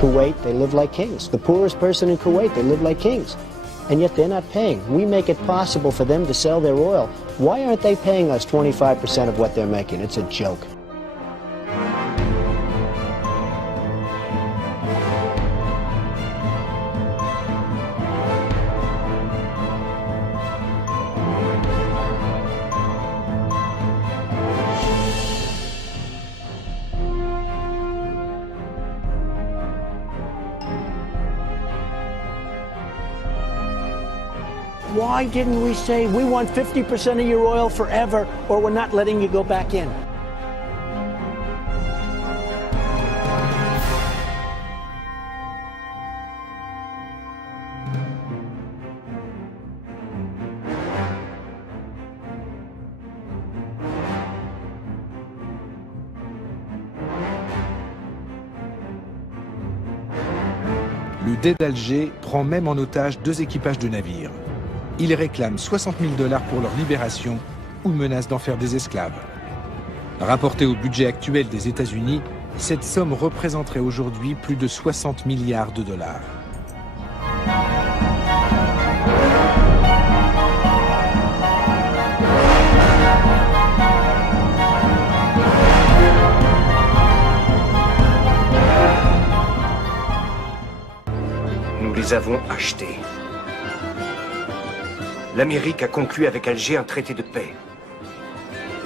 Kuwait, they live like kings. The poorest person in Kuwait, they live like kings. And yet they're not paying. We make it possible for them to sell their oil. Why aren't they paying us 25% of what they're making? It's a joke. Why didn't we say, we want 50% of your oil forever, or we're not letting you go back in? Le Dey d'Alger prend même en otage 2 équipages de navires. Ils réclament 60 000 $ pour leur libération ou menacent d'en faire des esclaves. Rapporté au budget actuel des États-Unis, cette somme représenterait aujourd'hui plus de 60 milliards de dollars. Nous les avons achetés. L'Amérique a conclu avec Alger un traité de paix.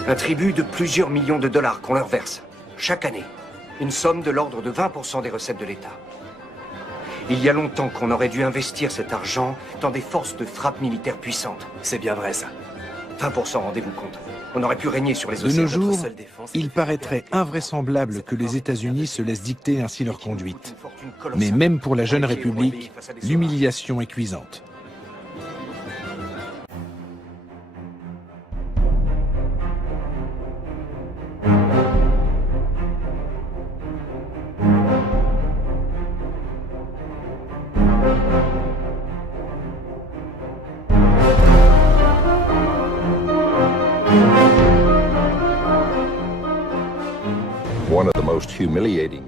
Un tribut de plusieurs millions de dollars qu'on leur verse, chaque année. Une somme de l'ordre de 20% des recettes de l'État. Il y a longtemps qu'on aurait dû investir cet argent dans des forces de frappe militaires puissantes. C'est bien vrai, ça. 20%, rendez-vous compte. On aurait pu régner sur les océans. De nos jours, il paraîtrait invraisemblable que les États-Unis se laissent dicter ainsi leur conduite. Mais même pour la jeune République, l'humiliation est cuisante.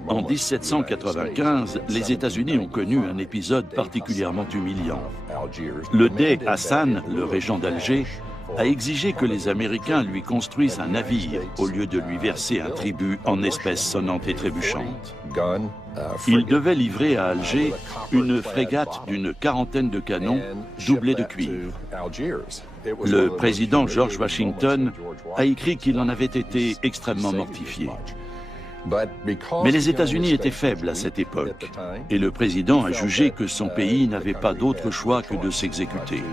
En 1795, les États-Unis ont connu un épisode particulièrement humiliant. Le Dey Hassan, le régent d'Alger, a exigé que les Américains lui construisent un navire au lieu de lui verser un tribut en espèces sonnantes et trébuchantes. Il devait livrer à Alger une frégate d'une quarantaine de canons doublés de cuivre. Le président George Washington a écrit qu'il en avait été extrêmement mortifié. Mais les États-Unis étaient faibles à cette époque, et le président a jugé que son pays n'avait pas d'autre choix que de s'exécuter.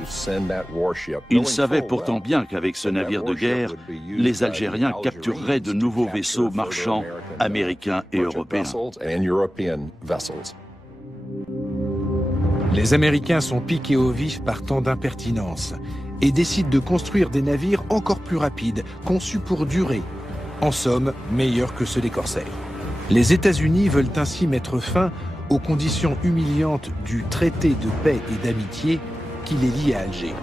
Il savait pourtant bien qu'avec ce navire de guerre, les Algériens captureraient de nouveaux vaisseaux marchands américains et européens. Les Américains sont piqués au vif par tant d'impertinence et décident de construire des navires encore plus rapides, conçus pour durer. En somme, meilleurs que ceux des corsaires. Les États-Unis veulent ainsi mettre fin aux conditions humiliantes du traité de paix et d'amitié qui les lie à Alger.